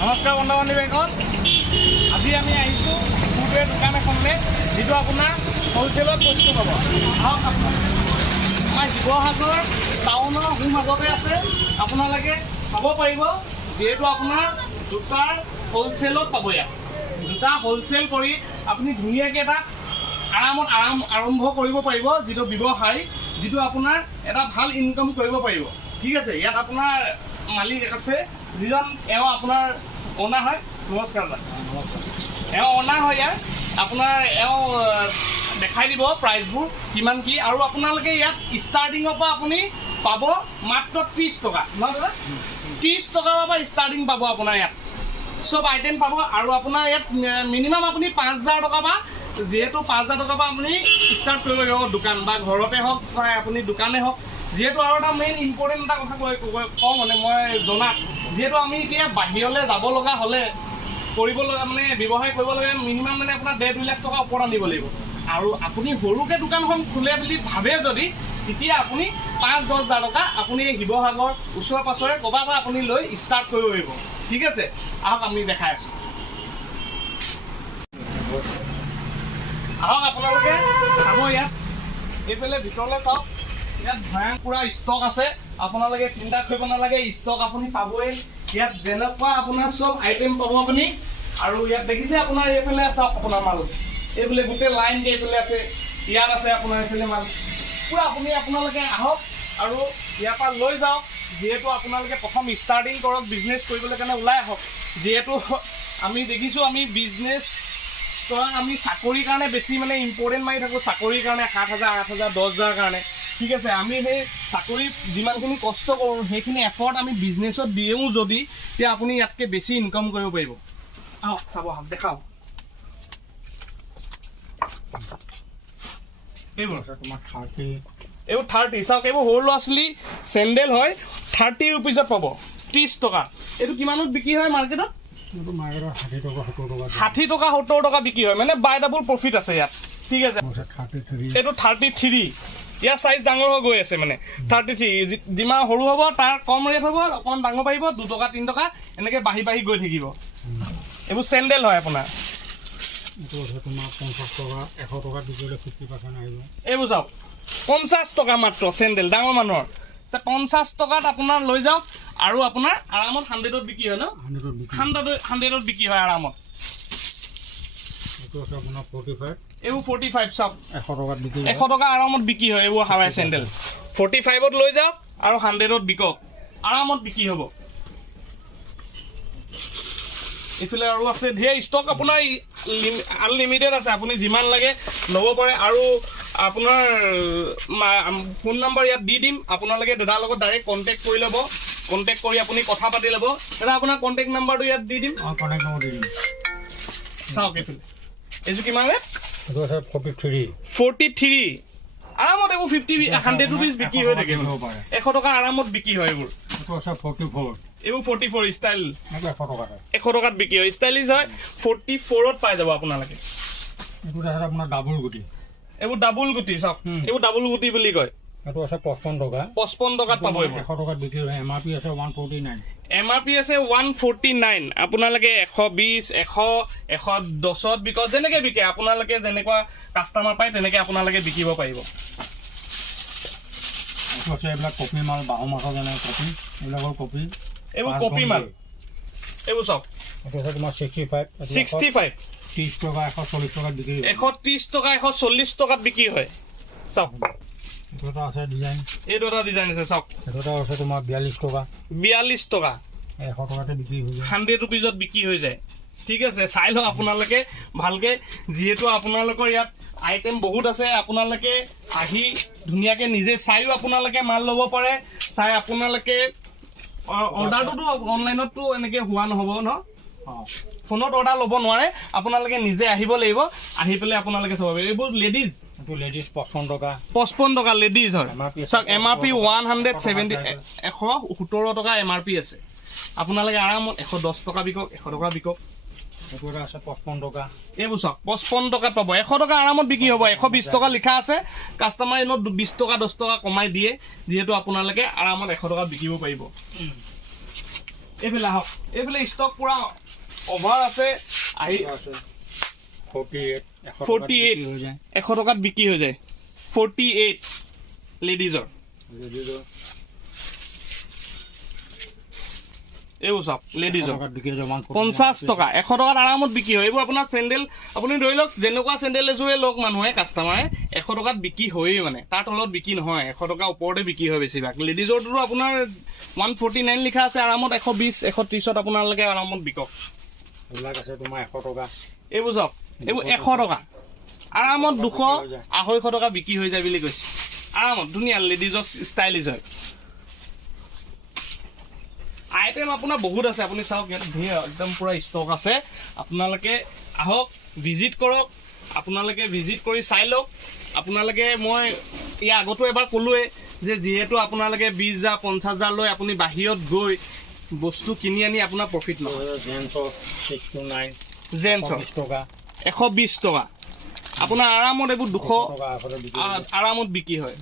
নমস্কাৰ বন্ধুবান্ধী বেংকত আজি আমি আহিছোঁ ফুটৱেৰ দোকান এখনলৈ যিটো আপোনাৰ হ'লচেলত বস্তু পাব। আহক আমাৰ শিৱসাগৰ টাউনৰ সোঁমাজতে আছে, আপোনালোকে চাব পাৰিব। যিহেতু আপোনাৰ জোতাৰ হ'লচেলত পাব। ইয়াত জোতা হ'লচেল কৰি আপুনি ধুনীয়াকৈ এটা আৰম্ভ কৰিব পাৰিব, যিটো ব্যৱসায়, যিটো আপোনাৰ এটা ভাল ইনকাম কৰিব পাৰিব। ঠিক আছে, ইয়াত আপোনাৰ মালিক আছে, যিজন এওঁ আপোনাৰ অনাৰ হয়। নমস্কাৰ দাদা। নমস্কাৰ। এওঁ অনাৰ হয় ইয়াত। আপোনাৰ এওঁ দেখাই দিব প্ৰাইচবোৰ কিমান কি, আৰু আপোনালোকে ইয়াত ষ্টাৰ্টিঙৰ পৰা আপুনি পাব মাত্ৰ 30 টকা, নহয় দাদা? 30 টকাৰ পৰা ষ্টাৰ্টিং পাব আপোনাৰ ইয়াত চব আইটেম পাব। আৰু আপোনাৰ ইয়াত মিনিমাম আপুনি 5000 টকা বা যিহেতু 5000 টকাৰ পৰা আপুনি ষ্টাৰ্ট কৰিব লাগিব, দোকান বা ঘৰতে হওক বা আপুনি দোকানে হওক। যিহেতু আৰু এটা মেইন ইম্পৰ্টেণ্ট এটা কথা কওঁ, মানে মই জনাত, যিহেতু আমি এতিয়া বাহিৰলৈ যাব লগা হ'লে কৰিব লগা মানে ব্যৱসায় কৰিব লগা মিনিমাম মানে আপোনাৰ 1.5-2 লাখ টকা ওপৰত আনিব লাগিব। আৰু আপুনি সৰুকৈ দোকানখন খোলে বুলি ভাবে যদি, তেতিয়া আপুনি 5-10 হাজাৰ টকা আপুনি শিৱসাগৰ ওচৰে পাছৰে ক'ৰবাৰ পৰা আপুনি লৈ ষ্টাৰ্ট কৰিব পাৰিব। ঠিক আছে, আহক আমি দেখাই আছোঁ। আহক আপোনালোকে চাব ইয়াত, এইফালে ভিতৰলৈ চাওক। ইয়াত ভয়ংকৰ ষ্টক আছে, আপোনালোকে চিন্তা কৰিব নালাগে, ষ্টক আপুনি পাবই। ইয়াত যেনেকুৱা আপোনাৰ চব আইটেম পাব আপুনি। আৰু ইয়াত দেখিছে আপোনাৰ এইফালে চাওক আপোনাৰ মাল, এইফালে গোটেই লাইন এইফালে আছে, ইয়াত আছে আপোনাৰ এইফালে মাল পুৰা। আপোনালোকে আহক আৰু ইয়াৰ পৰা লৈ যাওক। যিহেতু আপোনালোকে প্ৰথম ষ্টাৰ্টিং কৰক, বিজনেছ কৰিবলৈ কাৰণে ওলাই আহক। যিহেতু আমি দেখিছোঁ, আমি বিজনেছ আমি চাকৰিৰ কাৰণে বেছি মানে ইম্পৰ্টেণ্ট মাৰি থাকোঁ, চাকৰিৰ কাৰণে 7,000, 8,000, 10,000 কাৰণে। ঠিক আছে, আমি সেই চাকৰিত যিমানখিনি কষ্ট কৰোঁ সেইখিনি এফৰ্ট আমি বিজনেছত দিওঁ যদি, তেতিয়া আপুনি ইয়াতকৈ বেছি ইনকাম কৰিব পাৰিব। আহক চাব, আহক দেখাওঁ। এইবোৰ তোমাৰ 30 চাওক, এইবোৰ সৰু ল'ৰা ছোৱালী চেণ্ডেল হয়, 30 ৰুপিজত পাব, 30 টকা। এইটো কিমানত বিক্ৰী হয় মাৰ্কেটত? 60 টকা 70 টকা বিক্ৰী হয়, মানে বাই ডাবল প্ৰফিট আছে ইয়াত। ঠিক আছে, এইটো 33। ইয়াৰ চাইজ ডাঙৰ হৈ গৈ আছে, মানে 33। যিমান সৰু হ'ব তাৰ কম ৰেট হ'ব, অকণমান ডাঙৰ পাৰিব, 2 টকা 3 টকা এনেকৈ বাঢ়ি বাঢ়ি গৈ থাকিব। এইবোৰ চেণ্ডেল হয় আপোনাৰ। এইবোৰ চাওক 50 টকা মাত্ৰ চেণ্ডেল ডাঙৰ মানুহৰ। 50 টকাত আপোনাৰ লৈ যাওক, আৰু আপোনাৰ আৰামত 100ত বিক্ৰী হয় ন? 100ত বিক্ৰী হয় আৰামত। এইবোৰ 45 চাওক, 100 টকা আৰামত বিক্ৰী হয় এইবোৰ হাৱাই চেণ্ডেল। 45ত লৈ যাওক আৰু 100ত বিকক, আৰামত বিক্ৰী হ'ব। এইফালে আৰু আছে ধেৰ ষ্টক, আপোনাৰ আনলিমিটেড আছে, আপুনি যিমান লাগে ল'ব পাৰে। আৰু আপোনাৰ ফোন নম্বৰ ইয়াত দি দিম, আপোনালোকে দাদাৰ লগত ডাইৰেক্ট কণ্টেক্ট কৰি ল'ব। কণ্টেক্ট কৰি আপুনি কথা পাতি ল'ব। দাদা আপোনাৰ কণ্টেক্ট নাম্বাৰটো ইয়াত দি দিম। চাওক এইফালে এইযোৰ কিমান? 43। আৰামত এইবোৰ 100 ৰুপিজ বিক্ৰী হৈ থাকে, 100 টকা আৰামত বিক্ৰী হয় এইবোৰ। এইবোৰ 44 ষ্টাইল, 100 টকাত বিক্ৰী হয়, ষ্টাইলিছ হয়। 44ত পাই যাব আপোনালোকে। এইবোৰ ডাবুল গুটি চাওক, এইবোৰ ডাবুল গুটি বুলি কয়। 55 টকাত পাব। এইবোৰ 100 টকাত বিক্ৰী হয়। MRP আছে 149। আপোনালোকে 120, 100, 110ত বিকক, যেনেকে বিকে আপোনালোকে, যেনেকুৱা কাষ্টমাৰ পায় তেনেকে আপোনালোকে বিকিব পাৰিব। এইবিলাক কপি মাল, বাহু মাছৰ যেনে কপি, এইবিলাকৰ কপি, এইবোৰ কপি মাল। এইবোৰ চাওক তোমাৰ 65, 30 টকা 140 টকাত বিক্ৰী হয়। 130 টকা 140 টকাত বিক্ৰী হয়। চাওক এইটো আছে ডিজাইন, এইটো এটা ডিজাইন আছে চাওক, এইটো আছে তোমাৰ 42 টকা 100 টকাতে বিক্ৰী হৈ যায়, 100 ৰুপিজত বিক্ৰী হৈ যায়। ঠিক আছে, চাই লওক আপোনালোকে ভালকে। যিহেতু আপোনালোকৰ ইয়াত আইটেম বহুত আছে, আপোনালোকে আহি ধুনীয়াকে নিজে চাইও আপোনালোকে মাল ল'ব পাৰে। চাই আপোনালোকে অৰ্ডাৰটোতো অনলাইনততো এনেকে হোৱা নহ'ব ন? ফোনত অৰ্ডাৰ ল'ব নোৱাৰে, আপোনালোকে নিজে আহিব লাগিব। আহি পেলাই আপোনালোকে চাব পাৰিব। এইবোৰ লেডিজ 55 টকা লেডিজ হয়। চাওক MRP 117 টকা MRP আছে। আপোনালোকে আৰামত 110 টকা বিকক, 100 টকা বিকক। এইবোৰ চাওক 55 টকাত পাব, 100 টকা আৰামত বিক্ৰী হ'ব। 120 টকা লিখা আছে, কাষ্টমাৰ এনেও 20 টকা 10 টকা কমাই দিয়ে, যিহেতু আপোনালোকে আৰামত 100 টকা বিকিব পাৰিব। এইফালে আহক এইফালে ষ্টক পুৰা অভাৰ আছে আহি 48 100 টকাত বিক্ৰী হৈ যায় 48 লেডিজৰ এইবোৰ চাওক লেডিজৰ 50 টকা 100 টকাত আৰামত বিক্ৰী হয় এইবোৰ আপোনাৰ চেণ্ডেল আপুনি ধৰি লওক যেনেকুৱা চেণ্ডেল এযোৰে লওক মানুহে কাষ্টমাৰে 100 টকাত বিক্ৰী হয়েই মানে তাৰ তলত বিক্ৰী নহয় 100 টকা ওপৰতে বিক্ৰী হয় বেছিভাগ লেডিজৰটো আপোনাৰ 149 লিখা আছে আৰামত 120 130ত আপোনালোকে আৰামত বিকক এইবিলাক আছে তোমাৰ 100 টকা এইবোৰ চাওক এইবোৰ 100 টকা আৰামত 200 250 টকা বিক্ৰী হৈ যায় বুলি কৈছে আৰামত ধুনীয়া লেডিজৰ ষ্টাইলিছ হয় আইটেম আপোনাৰ বহুত আছে আপুনি চাওক ইয়াত ধুনীয়া একদম পুৰা ষ্টক আছে আপোনালোকে আহক ভিজিট কৰক আপোনালোকে ভিজিট কৰি চাই লওক আপোনালোকে মই ইয়াৰ আগতো এবাৰ ক'লোৱে যে যিহেতু আপোনালোকে 20,000 50,000 লৈ আপুনি বাহিৰত গৈ বস্তু কিনি আনি আপোনাৰ প্ৰফিট লয় জেন্সৰ টকা 120 টকা আপোনাৰ আৰামত এইবোৰ 200 আৰামত বিক্ৰী হয়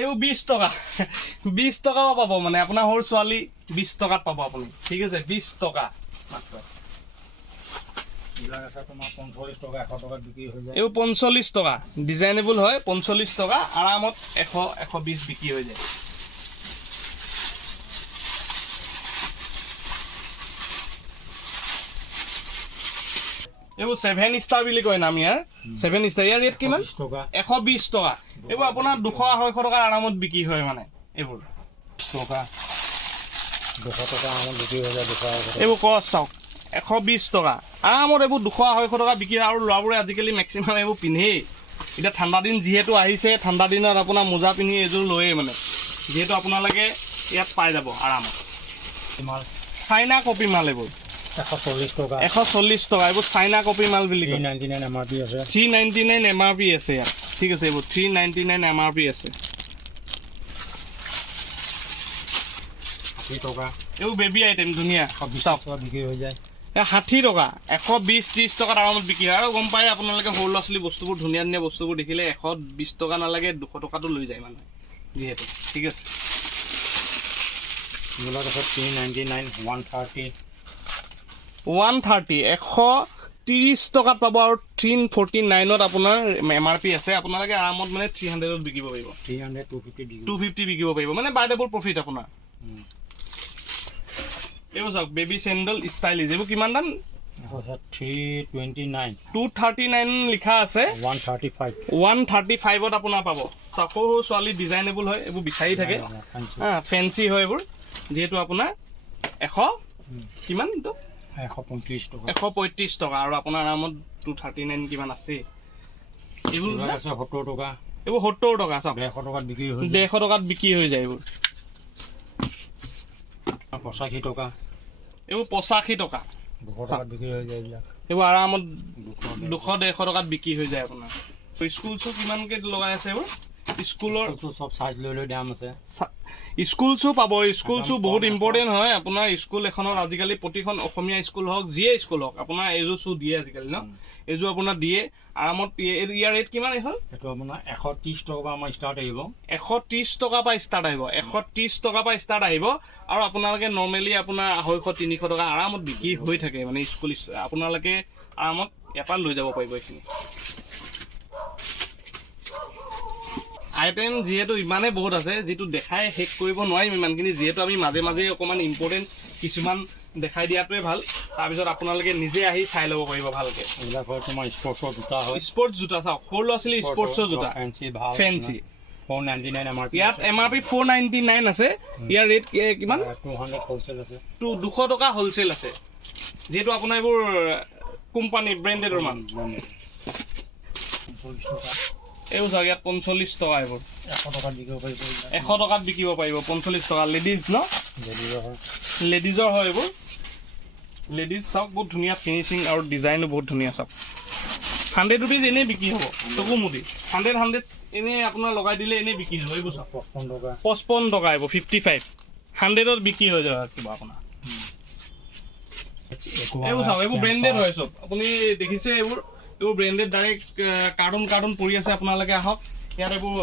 এইবোৰ 20 টকা 20 টকাও পাব মানে আপোনাৰ সৰু ছোৱালী 20 টকাত পাব আপুনি ঠিক আছে 20 টকা মাত্ৰ এইবোৰ 45 টকা ডিজাইনেবল হয় 45 টকা আৰামত 100 120 বিক্ৰী হৈ যায় এইবোৰ 7 ষ্টাৰ বুলি কয় নাম ইয়াৰ 7 ষ্টাৰ ইয়াৰ ৰেট কিমান 120 টকা এইবোৰ আপোনাৰ 200 250 টকা আৰামত বিক্ৰী হয় মানে এইবোৰ টকা 200 টকা আৰামত বিক্ৰী হৈ যায় 200 এইবোৰ কষ্ট চাওক 120 টকা আৰামত এইবোৰ 200 250 টকা বিক্ৰী আৰু ল'ৰাবোৰে আজিকালি মেক্সিমাম এইবোৰ পিন্ধেই এতিয়া ঠাণ্ডা দিন যিহেতু আহিছে ঠাণ্ডা দিনত আপোনাৰ মোজা পিন্ধি এযোৰ লয়ে মানে যিহেতু আপোনালোকে ইয়াত পাই যাব আৰামত চাইনা কপি মাল এইবোৰ 140 টকা 140 টকা এইবোৰ চাইনা কপি মাল বুলি কয় 399 এমআৰপি আছে 399 এমআৰপি আছে ইয়াত ঠিক আছে এইবোৰ 399 এমআৰপি আছে 60 টকা এইবোৰ বেবী আইটেম ধুনীয়া 20 টকা বিক্ৰী হৈ যায় 60 টকা 120 30 টকাত আৰামত বিক্ৰী হয় আৰু গম পায় আপোনালোকে সৰু ল'ৰা ছোৱালী বস্তুবোৰ ধুনীয়া ধুনীয়া বস্তুবোৰ দেখিলে 120 টকা নালাগে 200 টকাটো লৈ যায় মানে যিহেতু ঠিক আছে এইবিলাক আছে 399 130 130 টকাত পাব আৰু 349ত আপোনাৰ এমআৰপি আছে আপোনালোকে আৰামত মানে 300ত বিকিব পাৰিব 250 বিকিব পাৰিব মানে বাইডেবল প্ৰফিট আপোনাৰ এইবোৰ চাওক বেবী চেণ্ডেল ষ্টাইলিছ এইবোৰ কিমান দাম 239 লিখা আছে 135ত আপোনাৰ পাব চাওক সৰু ছোৱালী ডিজাইনেবল হয় এইবোৰ বিচাৰি থাকে ফেঞ্চি হয় এইবোৰ যিহেতু আপোনাৰ 100 কিমান এইটো 135 টকা আৰু আপোনাৰ আৰামত 239 কিমান আছে এইবোৰ আছে 70 টকা এইবোৰ 70 টকা চাওক 150 টকাত বিক্ৰী হৈ যায় এইবোৰ 85 টকা এইবোৰ 85 টকা 200 টকাত বিক্ৰী হৈ যায় এইবোৰ আৰামত 200-150 টকাত বিক্ৰী হৈ যায় আপোনাৰ স্কুল শ্বু কিমানকে লগাই আছে এইবোৰ স্কুলৰ সব সাইজ লৈ লৈ দাম আছে স্কুল শ্বু পাব স্কুল শ্বু বহুত ইম্পৰ্টেণ্ট হয় আপোনাৰ স্কুল এখনত আজিকালি প্ৰতিখন অসমীয়া স্কুল হওক যিয়ে স্কুল হওক আপোনাৰ এইযোৰ শ্বু দিয়ে আজিকালি ন এইযোৰ আপোনাৰ দিয়ে আৰামত ইয়াৰ ৰেট কিমান এইখন এইটো আপোনাৰ 130 টকা পৰা আমাৰ ষ্টাৰ্ট আহিব 130 টকা পৰা ষ্টাৰ্ট আহিব 130 টকা পৰা ষ্টাৰ্ট আহিব আৰু আপোনালোকে নৰ্মেলি আপোনাৰ 250-300 টকা আৰামত বিক্ৰী হৈ থাকে মানে স্কুল আপোনালোকে আৰামত ইয়াৰ পৰা লৈ যাব পাৰিব এইখিনি আইটেম যিহেতু ইমানে বহুত আছে যেটো দেখাই শেষ কৰিব নোৱাৰিম ইমানখিনি যেহেতু আমি মাজে মাজে অকমান ইম্পৰ্টেন্ট কিছুমান দেখাই দিয়াটোৱে ভাল তাৰ পিছত আপোনালোকে নিজে আহি চাই ল'ব পাৰিব ভালকে এইবিলাক হয় তোমাৰ স্পৰ্টছৰ জোতা হয় স্পৰ্টছ জোতা চাওক সৰু ল'ৰা-ছোৱালী স্পৰ্টছৰ জোতা ফেন্সি 499 এমআৰপি ইয়াত এমআৰপি 499 আছে ইয়াৰ ৰেট কিমান 200 হোলসেল আছে 200 টকা হোলসেল আছে যেটো আপোনাৰ এইবোৰ কোম্পানী ব্ৰ্যান্ডেডৰ মান 40 টকা এইবোৰ চাওক ইয়াত 45 টকা এইবোৰ 100 টকাত বিকিব পাৰিব 100 টকাত বিকিব পাৰিব 45 টকা লেডিজ ন লেডিজৰ হয় এইবোৰ লেডিজ চাওক বহুত ধুনীয়া ফিনিচিং আৰু ডিজাইনো বহুত ধুনীয়া চাওক 100 रुपीज এনে বিক্ৰী হ'ব টকু মুদি 100 এনে আপোনাৰ লগাই দিলে এনে বিক্ৰী হ'ব এইবোৰ চাওক 55 টকা এইবোৰ 55 100ত বিক্ৰী হৈ যায় কিবা আপোনাৰ এইবোৰ চাওক এইবোৰ ব্ৰ্যান্ডেড হয় সব আপুনি দেখিছে এইবোৰ ব্ৰ্যান্ডেড ডাইৰেক্ট কাৰ্টুন পৰি আছে আপোনালোকে আহক ইয়াত এইবোৰ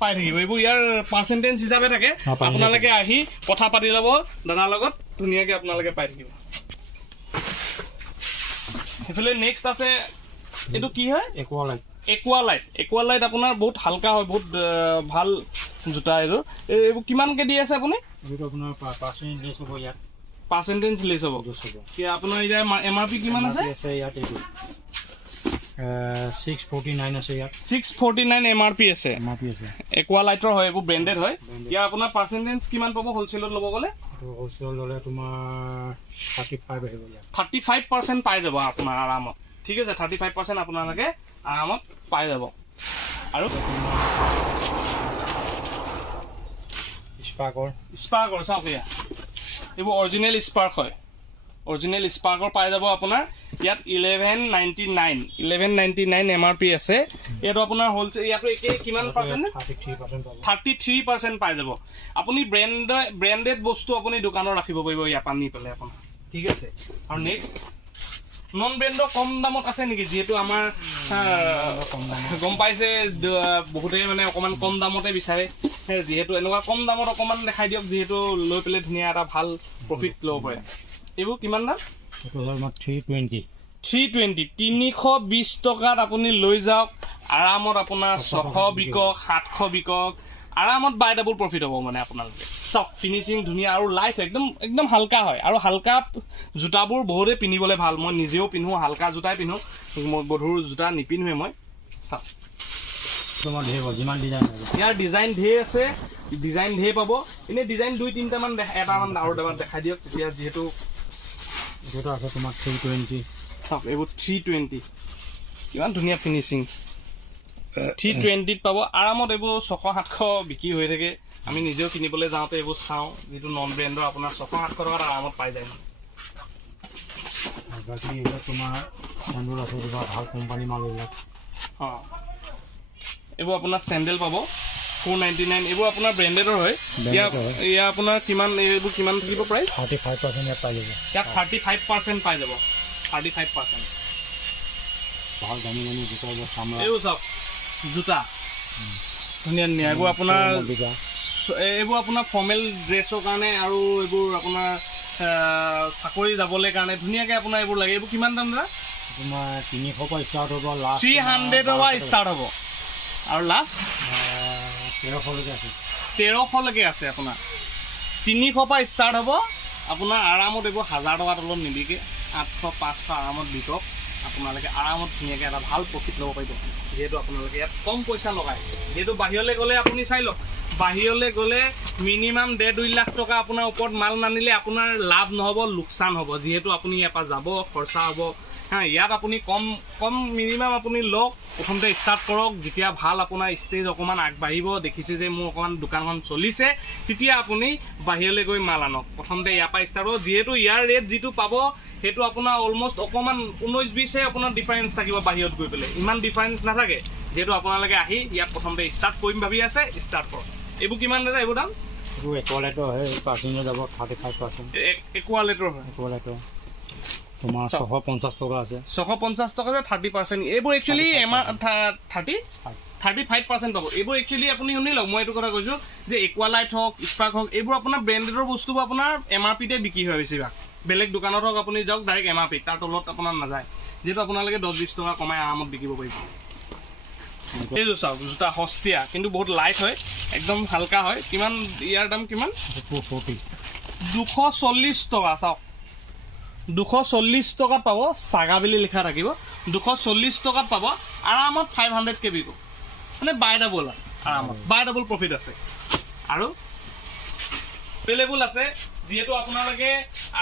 পাই থাকিব এইবোৰ ইয়াৰ পাৰ্চেণ্টেজ হিচাপে থাকে আপোনালোকে আহি কথা পাতি ল'ব দাদাৰ লগত ধুনীয়াকৈ আপোনালোকে পাই থাকিব সেইফালে নেক্সট আছে এইটো কি হয় একুৱালাইট আপোনাৰ বহুত হালকা হয় বহুত ভাল জোতা এইবোৰ কিমানকৈ দি আছে আপুনি আপোনাৰ পাৰ্চেণ্টেজ লেছ হ'ব আপোনাৰ এতিয়া MRP কিমান আছে ইয়াত এইটো 649 আছে ইয়াত 649 MRP আছে একুৱালাইটৰ হয় এইবোৰ ব্ৰেণ্ডেড হয় ইয়াৰ আপোনাৰ পাৰ্চেণ্টেজ কিমান পাব হ'লচেলত ল'ব গ'লে হ'লচেলত ল'লে তোমাৰ 35 আহিব 35% পাই যাব আপোনাৰ আৰামত ঠিক আছে 35% আপোনালোকে আৰামত পাই যাব আৰু স্পাৰ্কৰ চাওক এয়া এইবোৰ অৰিজিনেল স্পাৰ্ক হয় অৰিজিনেল স্পাৰ্কৰ পাই যাব আপোনাৰ ইয়াত 1199 MRP আছে এইটো আপোনাৰ হ'লচেল ইয়াতো একে কিমান পাৰ্চেণ্ট 33% পাই যাব আপুনি ব্ৰেণ্ডেড বস্তু আপুনি দোকানত ৰাখিব পাৰিব ইয়াৰ পৰা নি পেলাই আপোনাৰ ঠিক আছে আৰু নেক্সট নন ব্ৰেণ্ডৰ কম দামত আছে নেকি যিহেতু আমাৰ গম পাইছে বহুতে মানে অকণমান কম দামতে বিচাৰে যিহেতু এনেকুৱা কম দামত অকণমান দেখাই দিয়ক যিহেতু লৈ পেলাই ধুনীয়া এটা ভাল প্ৰফিট ল'ব পাৰে এইবোৰ কিমান দাম 320 টকাত আপুনি লৈ যাওক আৰামত আপোনাৰ 600 বিকক 700 বিকক আৰামত বাই ডাবল প্ৰফিট হ'ব মানে আপোনালোকে চাওক ফিনিচিং ধুনীয়া আৰু লাইট একদম হালকা হয় আৰু হালকা জোতাবোৰ বহুতে পিন্ধিবলৈ ভাল মই নিজেও পিন্ধো হালকা জোতাই পিন্ধো মই গধুৰ জোতা নিপিন্ধোৱে মই চাওক ইয়াৰ ডিজাইন ঢেৰ আছে ডিজাইন ঢেৰ পাব এনেই ডিজাইন 2-3টামান এটামান আৰু এটামান দেখাই দিয়ক তেতিয়া যিহেতু আছে তোমাৰ 320 চাওক এইবোৰ 320 কিমান ধুনীয়া ফিনিচিং 320ত পাব আৰামত এইবোৰ 600-700 বিক্ৰী হৈ থাকে আমি নিজেও কিনিবলৈ যাওঁতে এইবোৰ চাওঁ যিটো নন ব্ৰেণ্ডৰ আপোনাৰ 600-700 টকাত আৰামত পাই যায় বাকী এইবিলাক তোমাৰ চেণ্ডেল আছে ভাল কোম্পানী মাল এইবিলাক এইবোৰ আপোনাৰ চেণ্ডেল পাব 499 এইবোৰ আপোনাৰ ব্ৰেণ্ডেডৰ হয় ইয়াৰ আপোনাৰ এইবোৰ কিমান থাকিব প্ৰাইচ 35% ইয়াত পাই যাব ইয়াত 35% পাই যাব 35% ভাল দামী জোতা এইবোৰ চাওক জোতা ধুনীয়া ধুনীয়া এইবোৰ আপোনাৰ ফৰ্মেল ড্ৰেছৰ কাৰণে আৰু এইবোৰ আপোনাৰ চাকৰি যাবলৈ কাৰণে ধুনীয়াকৈ আপোনাৰ এইবোৰ লাগে এইবোৰ কিমান দাম দাদা তোমাৰ 300 পৰা ষ্টাৰ্ট হ'ব লাষ্ট 300 পৰা ষ্টাৰ্ট হ'ব আৰু লাষ্ট 1300লৈকে আছে আপোনাৰ 300 পৰা ষ্টাৰ্ট হ'ব আপোনাৰ আৰামত এইবোৰ 1000 টকাৰ তলত নিবিকে 800-500 আৰামত বিকক আপোনালোকে আৰামত ধুনীয়াকৈ এটা ভাল প্ৰফিট ল'ব পাৰিব যিহেতু আপোনালোকে ইয়াত কম পইচা লগায় যিহেতু বাহিৰলৈ গ'লে আপুনি চাই লওক বাহিৰলৈ গ'লে মিনিমাম 1.5-2 লাখ টকা আপোনাৰ ওপৰত মাল নানিলে আপোনাৰ লাভ নহ'ব লোকচান হ'ব যিহেতু আপুনি ইয়াৰ পৰা যাব খৰচা হ'ব ইয়াত আপুনি কম মিনিমাম আপুনি লওক প্ৰথমতে ষ্টাৰ্ট কৰক যেতিয়া ভাল আপোনাৰ ষ্টেজ অকণমান আগবাঢ়িব দেখিছে যে মোৰ অকণমান দোকানখন চলিছে তেতিয়া আপুনি বাহিৰলৈ গৈ মাল আনক প্ৰথমতে ইয়াৰ পৰা ষ্টাৰ্ট হ'ব যিহেতু ইয়াৰ ৰেট যিটো পাব সেইটো আপোনাৰ অলমষ্ট অকণমান 19-20হে আপোনাৰ ডিফাৰেঞ্চ থাকিব বাহিৰত গৈ পেলাই ইমান ডিফাৰেঞ্চ নাথাকে যেহেতু আপোনালোকে আহি ইয়াত প্ৰথমতে ষ্টাৰ্ট কৰিম ভাবি আছে ষ্টাৰ্ট কৰক এইবোৰ কিমান দাদা এইবোৰ দাম একুৱালাইটৰ হয় পাৰ্চেণ্টেজ যাব 35% একুৱালাইটৰ হয় তোমাৰ 650 টকা আছে 650 টকা যে 30% এইবোৰ একচুৱেলি 35% পাব এইবোৰ একচুৱেলি আপুনি শুনি লওক মই এইটো কথা কৈছোঁ যে একুৱালাইট হওক স্পাৰ্ক হওক এইবোৰ আপোনাৰ ব্ৰেণ্ডেডৰ বস্তুবোৰ আপোনাৰ MRPতে বিক্ৰী হয় বেছিভাগ বেলেগ দোকানত হওক আপুনি যাওক ডাইৰেক্ট MRP তাৰ তলত আপোনাৰ নাযায় যিহেতু আপোনালোকে 10-20 টকা কমাই আৰামত বিকিব পাৰিব এইযোৰ চাওক জোতা সস্তীয়া কিন্তু বহুত লাইট হয় একদম হালকা হয় কিমান ইয়াৰ দাম কিমান 240 টকা চাওক 240 টকাত পাব সাগা বুলি লিখা থাকিব 240 টকাত পাব আৰামত 500 বিকো মানে বাই ডাবল আৰামত বাই ডাবল প্ৰফিট আছে আৰু এভেইলেবল আছে যিহেতু আপোনালোকে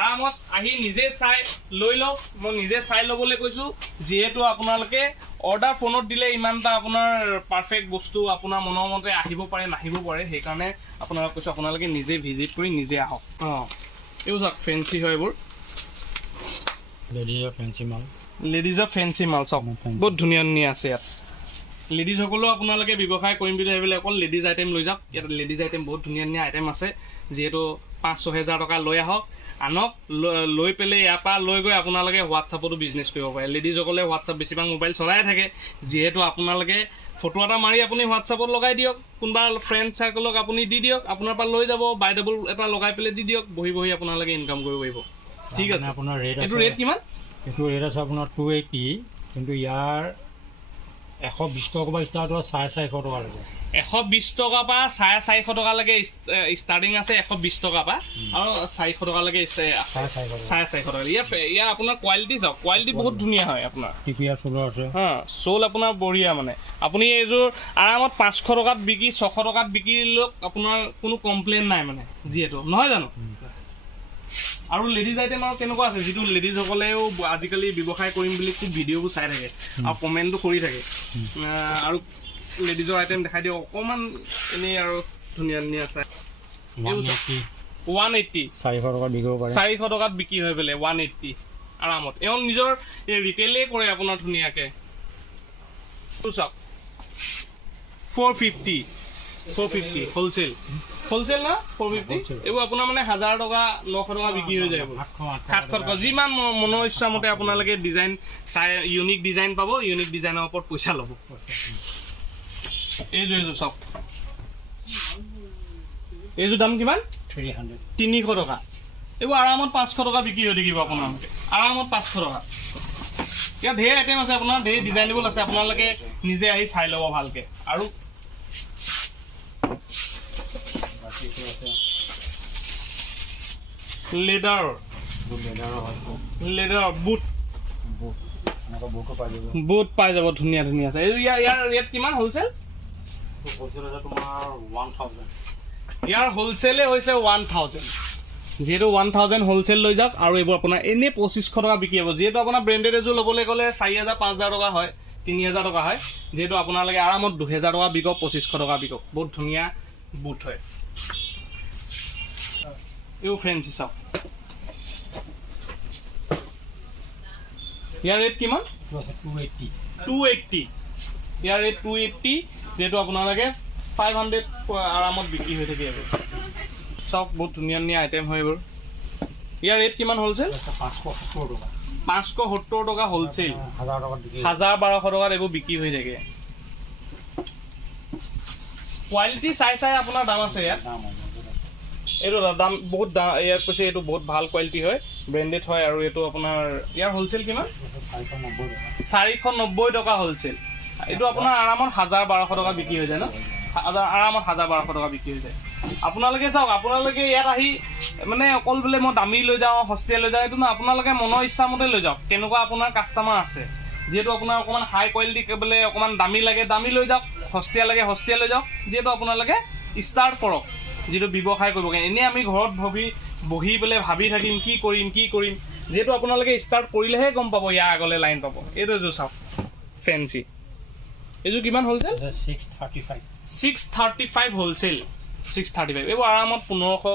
আৰামত আহি নিজে চাই লৈ লওক মই নিজে চাই ল'বলৈ কৈছোঁ যিহেতু আপোনালোকে অৰ্ডাৰ ফোনত দিলে ইমানটা আপোনাৰ পাৰফেক্ট বস্তু আপোনাৰ মনৰ মতে আহিব পাৰে নাহিব পাৰে সেইকাৰণে আপোনালোক কৈছোঁ আপোনালোকে নিজে ভিজিট কৰি নিজে আহক এইবোৰ চাওক ফেঞ্চি হয় এইবোৰ লেডিজৰ ফেঞ্চি মাল চাওক বহুত ধুনীয়া ধুনীয়া আছে ইয়াত লেডিজসকলেও আপোনালোকে ব্যৱসায় কৰিম বুলি ভাবিলে অকল লেডিজ আইটেম লৈ যাওক ইয়াত লেডিজ আইটেম বহুত ধুনীয়া ধুনীয়া আইটেম আছে যিহেতু 5-6 হাজাৰ টকা লৈ আহক আনক লৈ পেলাই ইয়াৰ পৰা লৈ গৈ আপোনালোকে হোৱাটছআপতো বিজনেছ কৰিব পাৰে লেডিজসকলে হোৱাটছআপ বেছিভাগ মোবাইল চলাই থাকে যিহেতু আপোনালোকে ফটো এটা মাৰি আপুনি হোৱাটছআপত লগাই দিয়ক কোনোবা ফ্ৰেণ্ড চাৰ্কলক আপুনি দি দিয়ক আপোনাৰ পৰা লৈ যাব বাইডেবল এটা লগাই পেলাই দি দিয়ক বহি বহি আপোনালোকে ইনকাম কৰিব পাৰিব ঠিক আছে আপোনাৰ ৰেট এইটো ৰেট কিমান এইটো ৰেট আছে আপোনাৰ 280 কিন্তু ইয়াৰ 120 টকাৰ পৰা ষ্টাৰ্ট হয় 450 টকা লাগে 120 টকাৰ পৰা 450 টকালৈকে ষ্টাৰ্টিং আছে 120 টকাৰ পৰা আৰু 400 টকালৈকে 450 টকা ইয়াৰ আপোনাৰ কোৱালিটি চাওক কোৱালিটি বহুত ধুনীয়া হয় আপোনাৰ টিপিয়া চোল আছে হা চোল আপোনাৰ বঢ়িয়া মানে আপুনি এইযোৰ আৰামত 500 টকাত বিকি 600 টকাত বিকিলেও আপোনাৰ কোনো কমপ্লেইন নাই মানে যিহেতু নহয় জানো আৰু লেডিজ আইটেম আৰু কেনেকুৱা আছে যিটো লেডিজসকলেও আজিকালি ব্যৱসায় কৰিম বুলি খুব ভিডিঅ'বোৰ চাই থাকে আৰু কমেণ্টটো কৰি থাকে আৰু লেডিজৰ আইটেম দেখাই দিওঁ অকণমান এনেই আৰু ধুনীয়া ধুনীয়া আছে 180 400 টকাত বিক্ৰী হৈ পেলাই 180 আৰামত এওঁ নিজৰ ৰিটেইলেই কৰে আপোনাৰ ধুনীয়াকৈ চাওক 450 হোলচেল না 450 এইবোৰ আপোনাৰ মানে 1000 টকা 900 টকা বিক্ৰী হৈ যায় 700 টকা যিমান মনৰ ইচ্ছা মতে আপোনালোকে ডিজাইন চাই ইউনিক ডিজাইন পাব ইউনিক ডিজাইনৰ ওপৰত পইচা ল'ব এইযোৰ চাওক এইযোৰ দাম কিমান 300 টকা এইবোৰ আৰামত 500 টকা বিক্ৰী হৈ থাকিব আপোনালোকে আৰামত 500 টকা ইয়াত ঢেৰ আইটেম আছে আপোনাৰ ঢেৰ ডিজাইনেবল আছে আপোনালোকে নিজে আহি চাই ল'ব ভালকে আৰু লেডাৰ বুট পাই যাব ধুনীয়া ধুনীয়া আছে ইয়াৰ ৰেট কিমান হোলচেল ইয়াৰ হোলচেলে হৈছে 1000 যিহেতু 1000 হোলচেল লৈ যাওক আৰু এইবোৰ আপোনাৰ এনেই 2500 টকা বিক্ৰী হ'ব যিহেতু আপোনাৰ ব্ৰেণ্ডেড এযোৰ ল'বলৈ গ'লে 4000 5000 টকা হয় 3000 টকা হয় যিহেতু আপোনালোকে আৰামত 2000 টকা বিকক 2500 টকা বিকক বহুত ধুনীয়া বুট হয় এইবোৰ ফ্ৰেঞ্চি চাওক ইয়াৰ ৰেট কিমান 280 ইয়াৰ ৰেট 280 যেহেতু আপোনালোকে 500 আৰামত বিক্ৰী হৈ থাকে এইবোৰ চাওক বহুত ধুনীয়া ধুনীয়া আইটেম হয় এইবোৰ ইয়াৰ ৰেট কিমান হোলচেল 570 টকা হোলচেল 1000-1200 টকাত এইবোৰ বিক্ৰী হৈ থাকে কোৱালিটি চাই চাই আপোনাৰ দাম আছে ইয়াত এইটো দাম বহুত ইয়াত কৈছে এইটো বহুত ভাল কোৱালিটি হয় ব্ৰেণ্ডেড হয় আৰু এইটো আপোনাৰ ইয়াৰ হোলচেল কিমান 490 টকা হোলচেল এইটো আপোনাৰ আৰামত 1000-1200 টকা বিক্ৰী হৈ যায় ন আৰামত 1000-1200 টকা বিক্ৰী হৈ যায় আপোনালোকে চাওক আপোনালোকে ইয়াত আহি মানে অকল বোলে মই দামী লৈ যাওঁ সস্তীয়া লৈ যাওঁ এইটো না আপোনালোকে মনৰ ইচ্ছা মতে লৈ যাওক কেনেকুৱা আপোনাৰ কাষ্টমাৰ আছে যিহেতু আপোনাৰ অকণমান হাই কোৱালিটি বোলে অকণমান দামী লাগে দামী লৈ যাওক সস্তীয়া লাগে সস্তীয়া লৈ যাওক যিহেতু আপোনালোকে ষ্টাৰ্ট কৰক যিটো ব্যৱসায় কৰিব এনেই আমি ঘৰত বহি পেলাই ভাবি থাকিম কি কৰিম যিহেতু আপোনালোকে ষ্টাৰ্ট কৰিলেহে গম পাব ইয়াৰ আগলৈ লাইন পাব এইটো এযোৰ চাওক ফেঞ্চি এইযোৰ কিমান হোলচেল 635 হোলচেল 635 এইবোৰ আৰামত 1500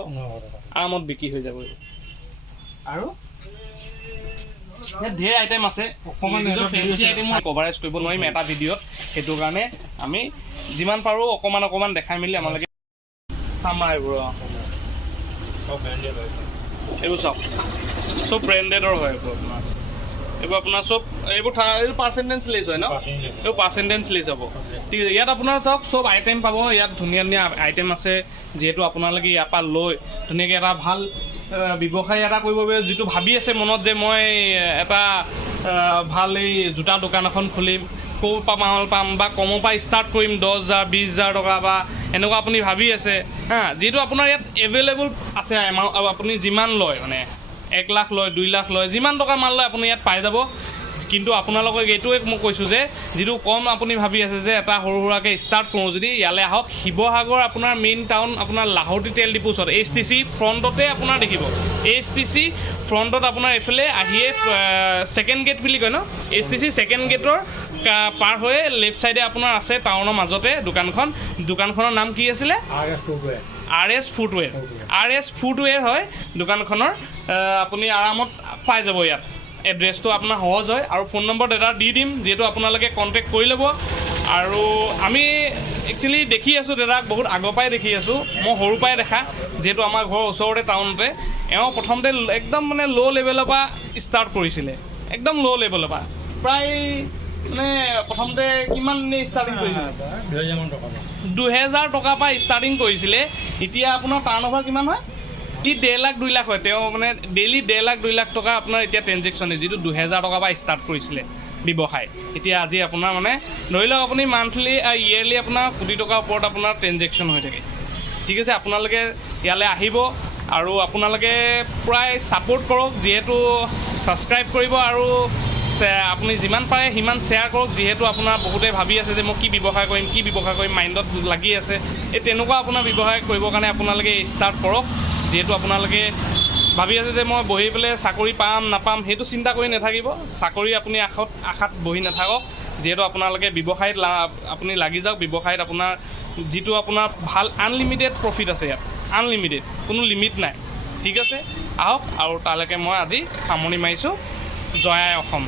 আৰামত বিক্ৰী হৈ যাব আৰু ঢেৰ আইটেম আছে অকণমান ফেঞ্চি আইটেম মই কভাৰেজ কৰিব নোৱাৰিম এটা ভিডিঅ'ত সেইটো কাৰণে আমি যিমান পাৰোঁ অকণমান দেখাই মেলি আমালোকে চামৰা এইবোৰ এইবোৰ চাওক চব ব্ৰেণ্ডেডৰ হয় এইবোৰ আপোনাৰ চব এইবোৰ পাৰ্চেণ্টেজ লেছ হয় ন এইবোৰ পাৰ্চেণ্টেজ লেছ হ'ব ঠিক আছে ইয়াত আপোনাৰ চাওক চব আইটেম পাব ইয়াত ধুনীয়া ধুনীয়া আইটেম আছে যিহেতু আপোনালোকে ইয়াৰ পৰা লৈ ধুনীয়াকৈ এটা ভাল ব্যৱসায় এটা কৰিব পাৰে যিটো ভাবি আছে মনত যে মই এটা ভাল এই জোতা দোকান এখন খুলিম ক'ৰ পৰা মাল পাম বা কমৰ পৰা ষ্টাৰ্ট কৰিম 10,000 20,000 টকা বা এনেকুৱা আপুনি ভাবি আছে হা যিহেতু আপোনাৰ ইয়াত এভেইলেবল আছে আপুনি যিমান লয় মানে 1 লাখ লয় 2 লাখ লয় যিমান টকা মাল লয় আপুনি ইয়াত পাই যাব কিন্তু আপোনালোকক এইটোৱে মই কৈছোঁ যে যিটো কম আপুনি ভাবি আছে যে এটা সৰু সুৰাকৈ ষ্টাৰ্ট কৰোঁ যদি ইয়ালৈ আহক শিৱসাগৰ আপোনাৰ মেইন টাউন আপোনাৰ লাহোটি তেল ডিপু ওচৰত HTC ফ্ৰণ্টতে আপোনাৰ দেখিব HTC ফ্ৰণ্টত আপোনাৰ এইফালে আহিয়ে ছেকেণ্ড গেট বুলি কয় ন HTC ছেকেণ্ড গেটৰ পাৰ হৈ লেফ্ট ছাইডে আপোনাৰ আছে টাউনৰ মাজতে দোকানখনৰ নাম কি আছিলে RS ফুটৱেৰ হয় দোকানখনৰ আপুনি আৰামত পাই যাব ইয়াত এড্ৰেছটো আপোনাৰ সহজ হয় আৰু ফোন নম্বৰ দাদাৰ দি দিম, যিহেতু আপোনালোকে কণ্টেক্ট কৰি ল'ব। আৰু আমি একচুৱেলি দেখি আছোঁ দাদাক বহুত আগৰ পৰাই দেখি আছোঁ, মই সৰুৰ পৰাই দেখা, যিহেতু আমাৰ ঘৰৰ ওচৰতে টাউনতে। এওঁ প্ৰথমতে একদম মানে ল' লেভেলৰ পৰা ষ্টাৰ্ট কৰিছিলে, একদম ল' লেভেলৰ পৰা প্ৰায় মানে প্ৰথমতে কিমান ষ্টাৰ্টিং কৰিছিলে? 2000 টকাৰ পৰা ষ্টাৰ্টিং কৰিছিলে। এতিয়া আপোনাৰ টাৰ্ণ অভাৰ কিমান হয়? 1.5 লাখ 2 লাখ হয়। তেওঁ মানে ডেইলি 1.5 লাখ 2 লাখ টকা আপোনাৰ এতিয়া ট্ৰেনজেকশ্যন, যিটো 2000 টকাৰ পৰা ষ্টাৰ্ট কৰিছিলে ব্যৱসায়। এতিয়া আজি আপোনাৰ মানে ধৰি লওক আপুনি মান্থলি ইয়েৰলি আপোনাৰ কোটি টকাৰ ওপৰত আপোনাৰ ট্ৰেনজেকশ্যন হৈ থাকে। ঠিক আছে, আপোনালোকে ইয়ালৈ আহিব আৰু আপোনালোকে প্ৰায় ছাপোৰ্ট কৰক, যিহেতু ছাবস্ক্ৰাইব কৰিব আৰু আপুনি যিমান পাৰে সিমান শ্বেয়াৰ কৰক, যিহেতু আপোনাৰ বহুতে ভাবি আছে যে মই কি ব্যৱসায় কৰিম মাইণ্ডত লাগি আছে। এই তেনেকুৱা আপোনাৰ ব্যৱসায় কৰিবৰ কাৰণে আপোনালোকে ষ্টাৰ্ট কৰক। যিহেতু আপোনালোকে ভাবি আছে যে মই বহি পেলাই চাকৰি পাম নাপাম, সেইটো চিন্তা কৰি নাথাকিব। চাকৰি আপুনি আশাত বহি নাথাকক, যিহেতু আপোনালোকে ব্যৱসায়ত আপুনি লাগি যাওক। ব্যৱসায়ত আপোনাৰ যিটো আপোনাৰ ভাল আনলিমিটেড প্ৰফিট আছে, ইয়াত আনলিমিটেড, কোনো লিমিট নাই। ঠিক আছে, আহক আৰু তালৈকে মই আজি সামৰণি মাৰিছোঁ। জয় আই অসম।